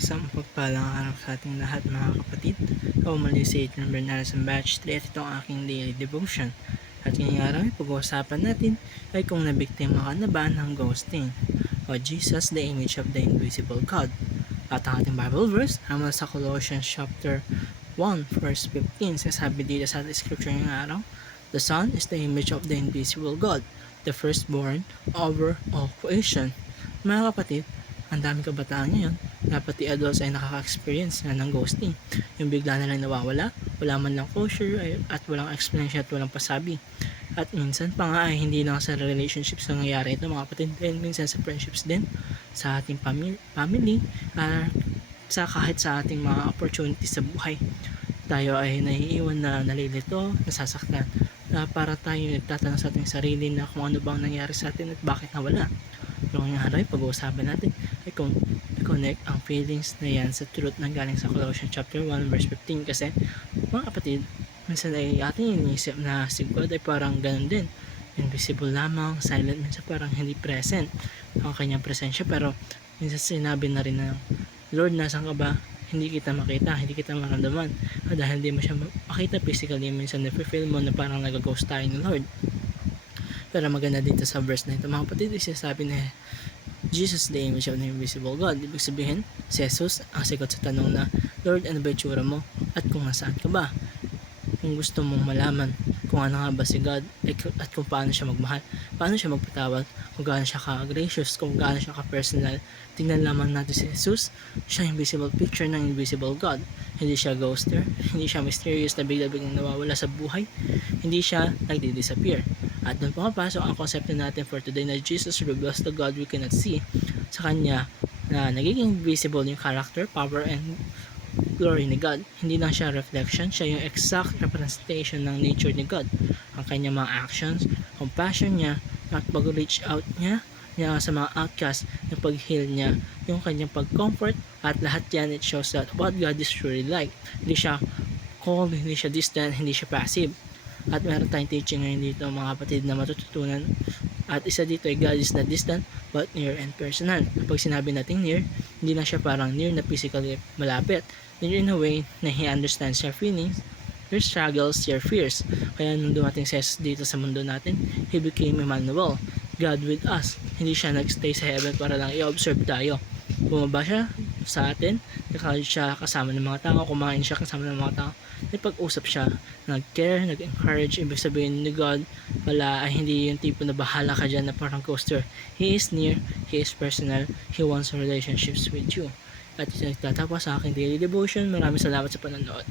Isang pagpalang araw sa ating lahat mga kapatid. Ako muli si Ethan Bernal sa Batch 3 at ito ang aking daily devotion. At ngayong araw ay pag-uusapan natin ay kung nabiktima ka na ba ng ghosting o Jesus, the image of the invisible God. At ang ating Bible verse ay mula sa Colossians chapter 1 verse 15. Sasabi dito sa scripture ngayong araw, "The Son is the image of the invisible God, the firstborn over all creation." Mga kapatid, ang daming kabataan ngayon na pati adults ay nakaka-experience na ng ghosting. Yung bigla na lang nawawala, wala man lang closure at walang explanation at walang pasabi. At minsan pa nga ay hindi lang sa relationships na nangyayari ito mga kapatid, and minsan sa friendships din, sa ating family, kahit sa ating mga opportunities sa buhay. Tayo ay naiiwan na nalilito, nasasaktan, na para tayo nagtatanong sa ating sarili na kung ano bang nangyari sa atin at bakit nawala. Pero ngayong araw, pag-uusapan natin ay kung i-connect ang feelings na yan sa truth na galing sa Colossians chapter 1 verse 15. Kasi mga kapatid, minsan ay ating iniisip na si God ay parang ganun din, invisible lamang, silent, minsan parang hindi present ang kanyang presensya. Pero minsan sinabi na rin na, Lord, nasan ka ba? Hindi kita makita, hindi kita maramdaman. Dahil hindi mo siya makita physically, minsan na-feel mo na parang nag-ghost tayo ni Lord. Pero maganda dito sa verse na ito mga kapatid, isasabi na Jesus, the image of the invisible God. Ibig sabihin, si Jesus ang sikat sa tanong na, Lord, ano ba itsura mo? At kung nasaan ka ba? Kung gusto mong malaman kung ano nga ba si God at kung paano siya magmahal, paano siya magpatawad, kung gaano siya ka-gracious, kung gaano siya ka-personal, tingnan lamang natin si Jesus. Siya yung invisible picture ng invisible God. Hindi siya ghoster, hindi siya mysterious na bigla-biglang nawawala sa buhay, hindi siya nagdi-disappear. At doon pumapasok ang konsepto natin for today na Jesus reveals the God we cannot see. Sa kanya na nagiging visible yung character, power, and glory ni God. Hindi lang siya reflection, siya yung exact representation ng nature ni God. Ang kanyang mga actions, compassion niya, at pag-reach out niya sa mga outcasts, yung pag-heal niya, yung kanyang pag-comfort, at lahat yan, it shows that what God is truly like. Hindi siya cold, hindi siya distant, hindi siya passive. At meron tayong teaching ngayon dito mga kapatid na matututunan. At isa dito ay God is not distant but near and personal. Pag sinabi natin near, hindi lang siya parang near na physically malapit. Near in a way na He understands your feelings, your struggles, your fears. Kaya nung dumating si Jesus dito sa mundo natin, He became Emmanuel, God with us. Hindi siya nagstay sa heaven para lang i-observe tayo. Bumaba siya sa atin, nag-college siya kasama ng mga tao, kumain siya kasama ng mga tao, nagpag-usap siya, nag-care, nag-encourage. Ibig sabihin ni God wala ay hindi yung tipo na bahala ka dyan na parang coaster. He is near, He is personal, He wants relationships with you. At ito nagtatapos sa aking daily devotion. Maraming salamat sa panonood.